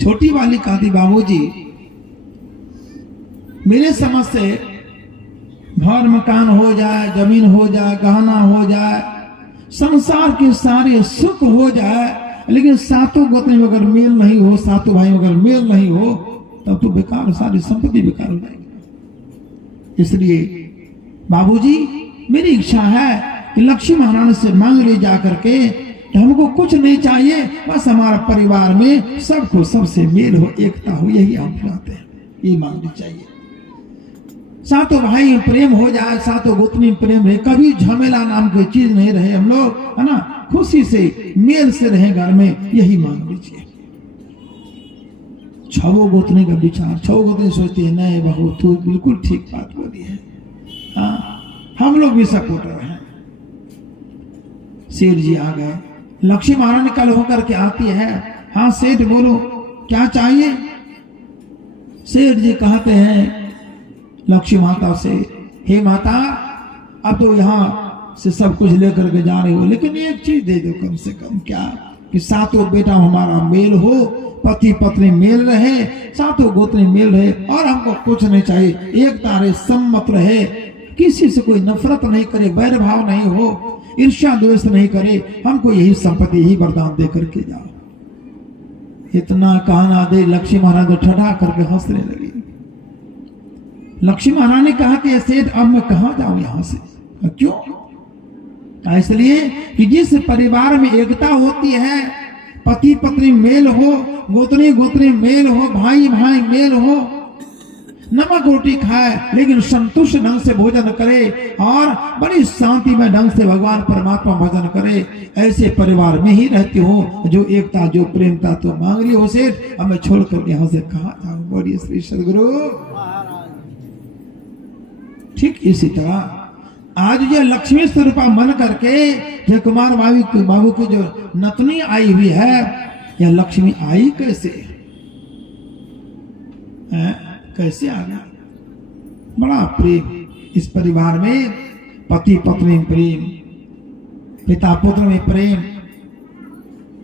छोटी वाली कहती बाबूजी मेरे समझ से घर मकान हो जाए, जमीन हो जाए, गहना हो जाए, संसार के सारे सुख हो जाए, लेकिन सातों गोत्र में अगर मेल नहीं हो, सातों भाई अगर मेल नहीं हो, तब तो बेकार, सारी संपत्ति बेकार हो जाएगी। इसलिए बाबूजी मेरी इच्छा है कि लक्ष्मी महारानी से मांग ले जा करके, हमको कुछ नहीं चाहिए, बस हमारा परिवार में सबको सबसे मेल हो, एकता हो, यही हम चाहते हैं, ये मांगनी चाहिए। सातों भाई प्रेम हो जाए, सातों गोतनी प्रेम रहे, कभी झमेला नाम की चीज नहीं रहे, हम लोग है ना खुशी से मेल से रहे घर में, यही मांग लीजिए। छवो गोतनी का विचार, छवो गोतनी सोचती है नहीं बहू तू बिल्कुल ठीक बात बोली है, हम लोग भी सपोर्टर हैं। सेठ जी आ गए, लक्ष्मी महारानी कल होकर के आती है, हाँ सेठ बोलो क्या चाहिए। सेठ जी कहते हैं लक्ष्मी माता से, हे माता अब तो यहाँ से सब कुछ लेकर के जा रही हो, लेकिन एक चीज दे दो कम से कम, क्या कि सातों बेटा हमारा मेल हो, पति पत्नी मेल रहे, सातों गोत्र मेल रहे, और हमको कुछ नहीं चाहिए, एकता रहे, सम्मत रहे, किसी से कोई नफरत नहीं करे, वैर भाव नहीं हो, ईर्ष्या द्वेष नहीं करे, हमको यही संपत्ति, यही वरदान दे करके जाओ। इतना कहना दे लक्ष्मी महाराज ठठा करके हंसने लगी। लक्ष्मी महारानी कहा कि सेठ अब मैं कहाँ जाऊं यहां से, क्यों? इसलिए कि जिस परिवार में एकता होती है, पति पत्नी मेल हो, गोतनी गोतनी मेल हो, भाई भाई मेल हो, नमक रोटी खाए लेकिन संतुष्ट ढंग से भोजन करे और बड़ी शांति में ढंग से भगवान परमात्मा भजन करे, ऐसे परिवार में ही रहती हो जो एकता जो प्रेमता तो मांग रही हो सेठ, अब मैं छोड़ कर यहाँ से कहाँ जाऊं। बोलिए श्री सदगुरु। ठीक इसी तरह आज जो लक्ष्मी स्वरूपा मन करके जय कुमार बाबू की जो नतनी आई हुई है, यह लक्ष्मी आई कैसे है? कैसे आ गया? बड़ा प्रेम इस परिवार में, पति पत्नी में प्रेम, पिता पुत्र में प्रेम।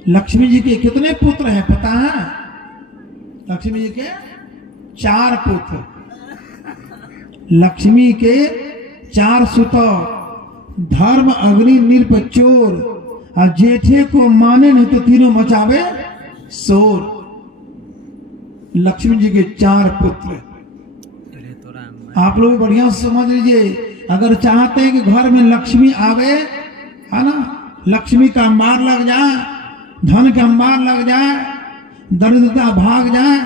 लक्ष्मी जी के कितने पुत्र हैं पता है? लक्ष्मी जी के 4 पुत्र, लक्ष्मी के 4 सुतों, धर्म अग्नि नील चोर, और जेठे को माने नहीं तो तीनों मचावे शोर। लक्ष्मी जी के 4 पुत्र। आप लोग बढ़िया समझ लीजिए, अगर चाहते हैं कि घर में लक्ष्मी आवे, है ना, लक्ष्मी का अंबार लग जाए, धन का अंबार लग जाए, दरिद्रता भाग जाए,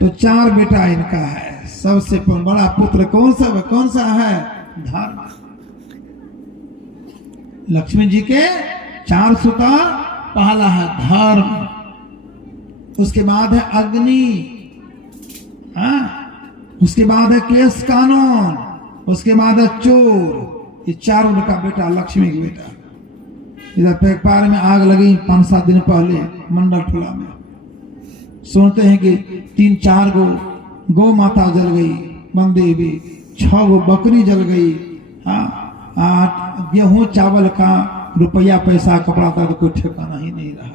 तो 4 बेटा इनका है। सबसे बड़ा पुत्र कौन सा है? धर्म। लक्ष्मी जी के 4 सुता, पहला है धर्म, उसके बाद है अग्नि, हाँ, उसके बाद है केस कानून, उसके बाद है चोर। ये 4 उनका बेटा, लक्ष्मी का बेटा। इधर पेपार में आग लगी 5-7 दिन पहले मंडल टोला में, सुनते हैं कि 3-4 गौ माता जल गई, मंदेवी 6 बकरी जल गई, हाँ, गेहूं चावल का रुपया पैसा कपड़ा का तो कोई ठिकाना ही नहीं रहा।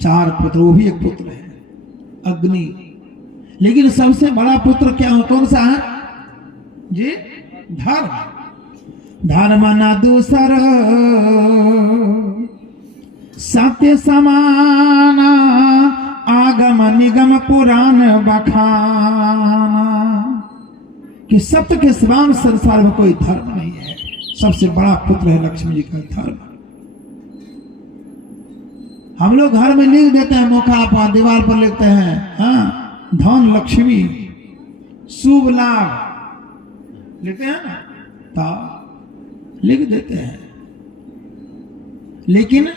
4 पुत्र, वो भी एक पुत्र है अग्नि। लेकिन सबसे बड़ा पुत्र क्या हो, कौन सा है जी? धर्म। धर्म न दूसर सत्य समाना, आगम निगम पुराण बखाना। कि सत्य के समान संसार में कोई धर्म नहीं है। सबसे बड़ा पुत्र है लक्ष्मी जी का धर्म। हम लोग घर में लिख देते हैं, मुखा पर दीवार पर लिखते हैं, हाँ, धन लक्ष्मी शुभ लाभ लिखते हैं ना, तो लिख देते हैं, लेकिन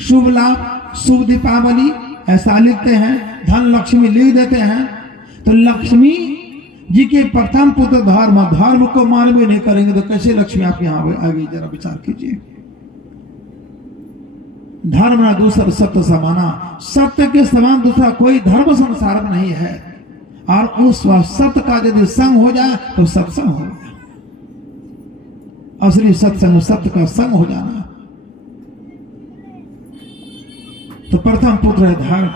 शुभ लाभ शुभ दीपावली ऐसा लिखते हैं, धन लक्ष्मी लिख देते हैं। तो लक्ष्मी जी के प्रथम पुत्र धर्म, धर्म को मानवे नहीं करेंगे तो कैसे लक्ष्मी आपके यहाँ आगे? जरा विचार कीजिए। धर्म ना दूसरा सत्य समाना, सत्य के समान दूसरा कोई धर्म संसार में नहीं है। और उस सत्य का यदि संग हो जाए तो सत्संग हो जाए। असली सत्संग सत्य का संग हो जाना। तो प्रथम पुत्र है धर्म।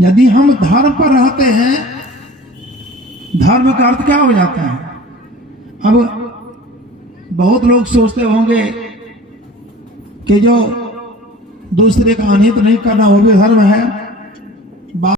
यदि हम धर्म पर रहते हैं, धर्म का अर्थ क्या हो जाता है? अब बहुत लोग सोचते होंगे कि जो दूसरे का अनित नहीं करना वो भी धर्म है।